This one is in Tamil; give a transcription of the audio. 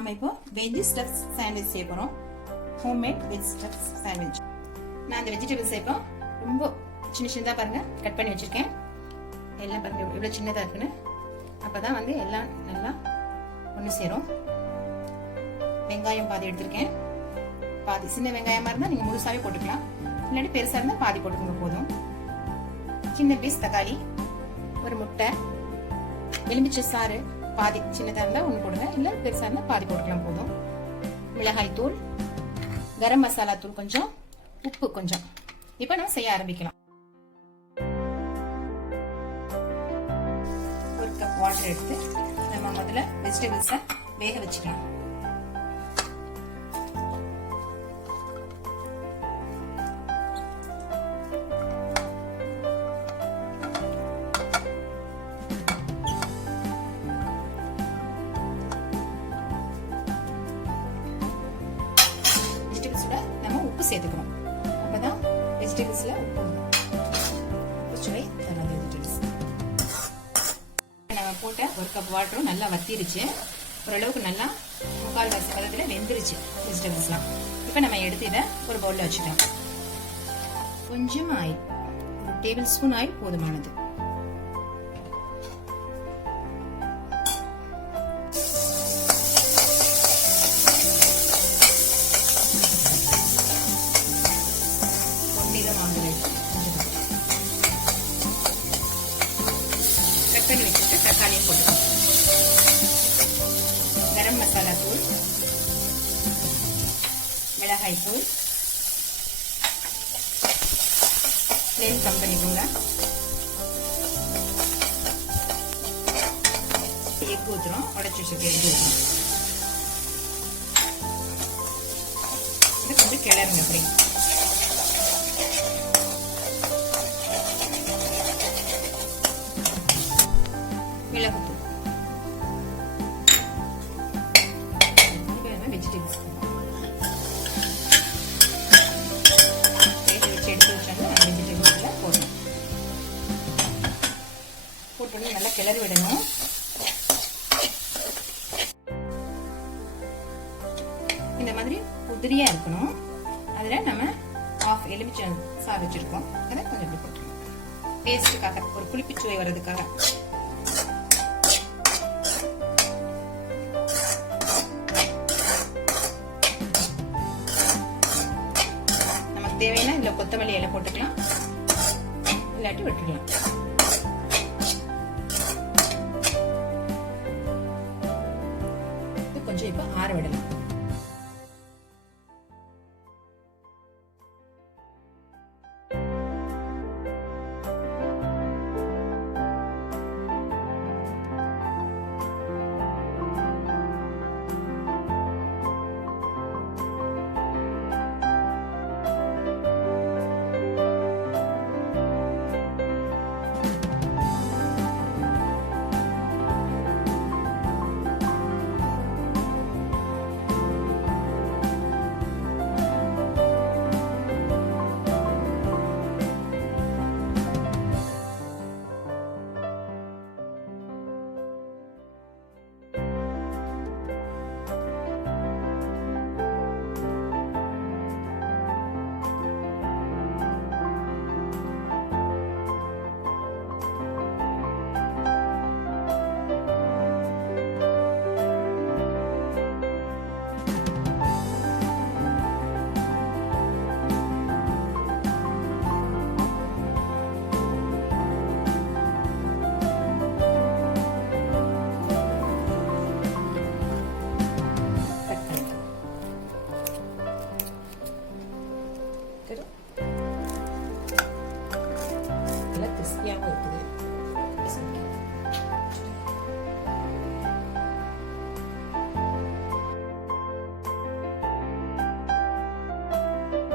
நம்ம இப்போ வெஜ் ஸ்டஃப் சாண்ட்விச் செய்ய போறோம். Homemade veg stuff sandwich. நான் அந்த வெஜிடபிள்ஸ் இப்போ ரொம்ப சின்னதா பாருங்க கட் பண்ணி வச்சிருக்கேன். எல்லாம் பாருங்க இவ்வளவு சின்னதா இருக்குன்னு. அப்பதான் வந்து எல்லாம் நல்லா ஒன்று சேரும். வெங்காயம் பாதி எடுத்திருக்கேன். பாதி சின்ன வெங்காயமா இருந்தா நீங்க முழுசாவே போட்டுக்கலாம். இல்லாட்டி பெருசா இருந்தா பாதி போட்டுக்கோங்க போதும். சின்ன பீஸ் தக்காளி, ஒரு முட்டை, எலுமிச்சை சாறு பாதி சின்னதா இருந்தா ஒன்று போடுங்க, இல்ல பெருசா இருந்தா பாதி போட்டுக்கலாம் போதும். மிளகாய் தூள், கரம் மசாலா தூள் கொஞ்சம், உப்பு கொஞ்சம். இப்ப நம்ம செய்ய ஆரம்பிக்கலாம். ஒரு கப் வாட்டர் எடுத்து நம்ம முதல்ல வெஜிடபிள்ஸை வேக வச்சுக்கலாம். நம்ம உப்பு சேர்த்துக்கிறோம். அப்பதான் வெஜிடபிள்ஸ்ல உப்பு சுவை தராது. வெஜிடபிள்ஸ் நம்ம போட்ட ஒரு கப் வாட்டரும் நல்லா வத்திருச்சு. ஓரளவுக்கு நல்லா 3/4 பதத்துல வெந்துருச்சு வெஜிடபிள்ஸ்லாம். இப்ப நம்ம எடுத்து இதை ஒரு பவுல்ல வச்சுக்கலாம். கொஞ்சம் ஆயில், 1 டேபிள் ஸ்பூன் ஆயில் போதுமானது. கட் பண்ணி வச்சுட்டு தக்காளியை போட்டுக்கலாம். கரம் மசாலா தூள், மிளகாய் தூள், ஃப்ளேம் கம் பண்ணிக்கோங்க. எக் ஊத்துறோம், உடச்சி வச்சிருக்க எக் ஊத்துறோம். இது கொஞ்சம் கிளறுங்க. அப்படி மிளகுத்தூள், வெஜிடபிள்ஸ் வேக வச்சு எடுத்து வச்சாங்க. வெஜிடபிள்ஸ்ல போடணும். போட்டு நல்லா கிளறி விடணும். இந்த மாதிரி உதிரியா இருக்கணும். அதுல நம்ம ½ எலுமிச்சை சாறு வச்சிருக்கோம். அதை கொஞ்சம் இப்படி போட்டுருக்கோம். டேஸ்டுக்காக, ஒரு புளிப்புச்சுவை வர்றதுக்காக. தேவையான இல்ல கொத்தமல்லி இலை போட்டுக்கலாம், இல்லாட்டி விட்டுக்கலாம். கொஞ்சம் இப்ப ஆற விடலாம்.